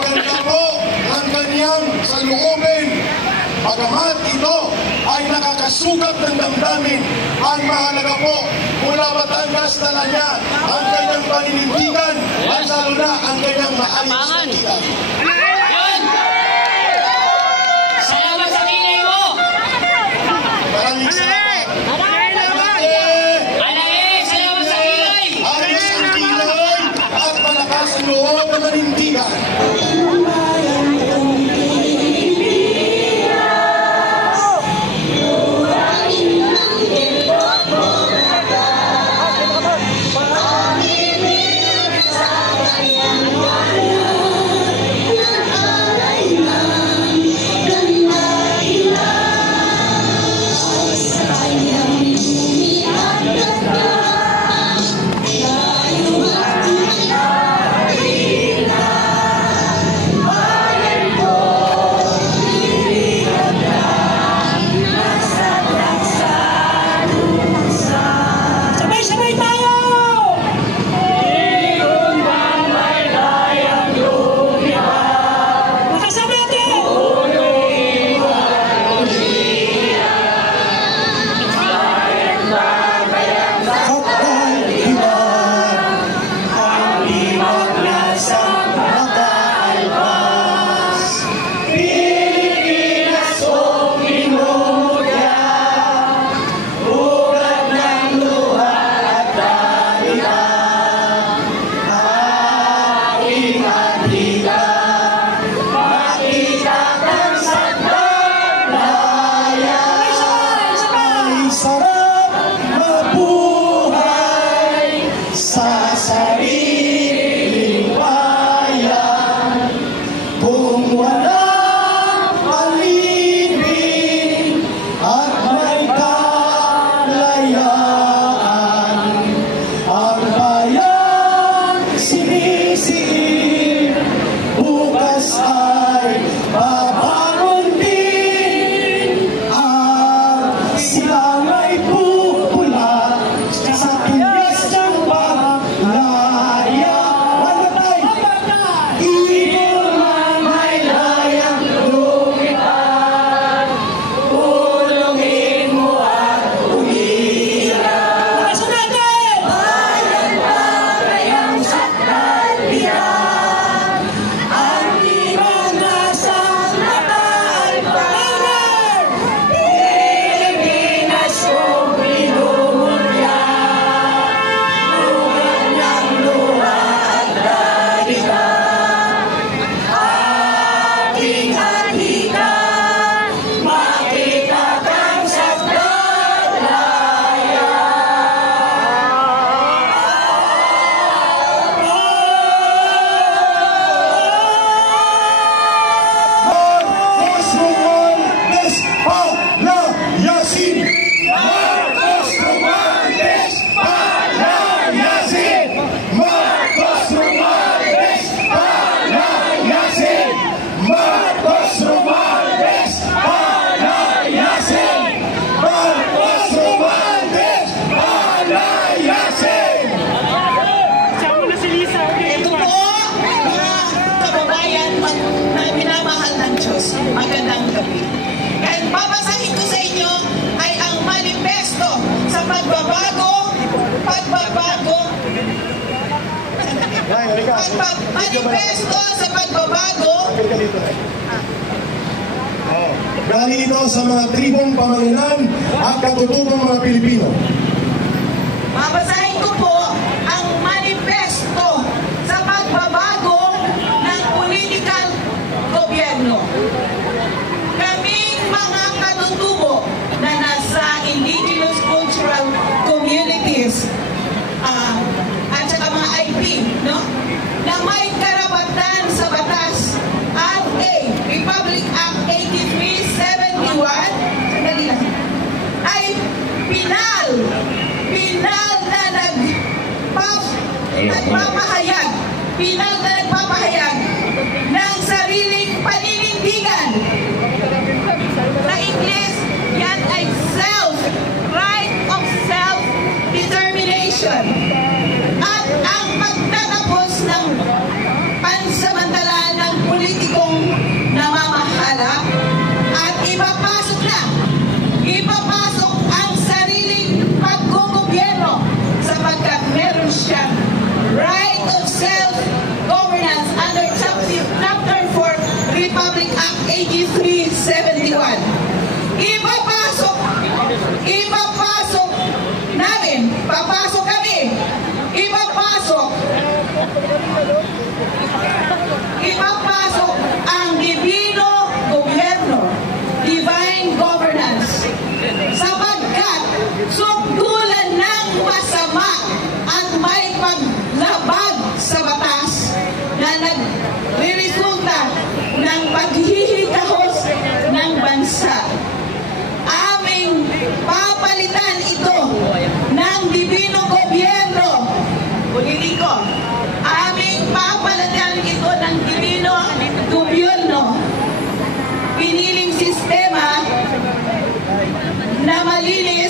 Maganda po ang kanyang saloobin. Bagamat ito ay nakakasugat ng damdamin, ang mahalaga po, mula Batangas dala niya ang kanyang paninindigan at lalo na ang kanyang maayos na tiyan. Salamat sa kilay mo! Maraming salamat. Salamat sa kilay! Ayos ang kilay at malakas ang loob na manindigan. Magandang gabi. And babasahin ko sa inyo ay ang manifesto sa pagbabago, manifesto sa pagbabago. Galing ito sa mga tribong pamayanan at katutubong mga Pilipino. Babasahin ko po ang manifesto sa pagbabago ng political gobyerno. Kaming mga katutubo na nasa indigenous cultural communities at saka mga IP, no? Na may karapatan sa batas at Republic Act 8371 ay pinal na nagpapahayag ng sariling paninindigan. Sa English, yan ay right of self-determination. At ang pagtatapos ng pansamantala ng malinis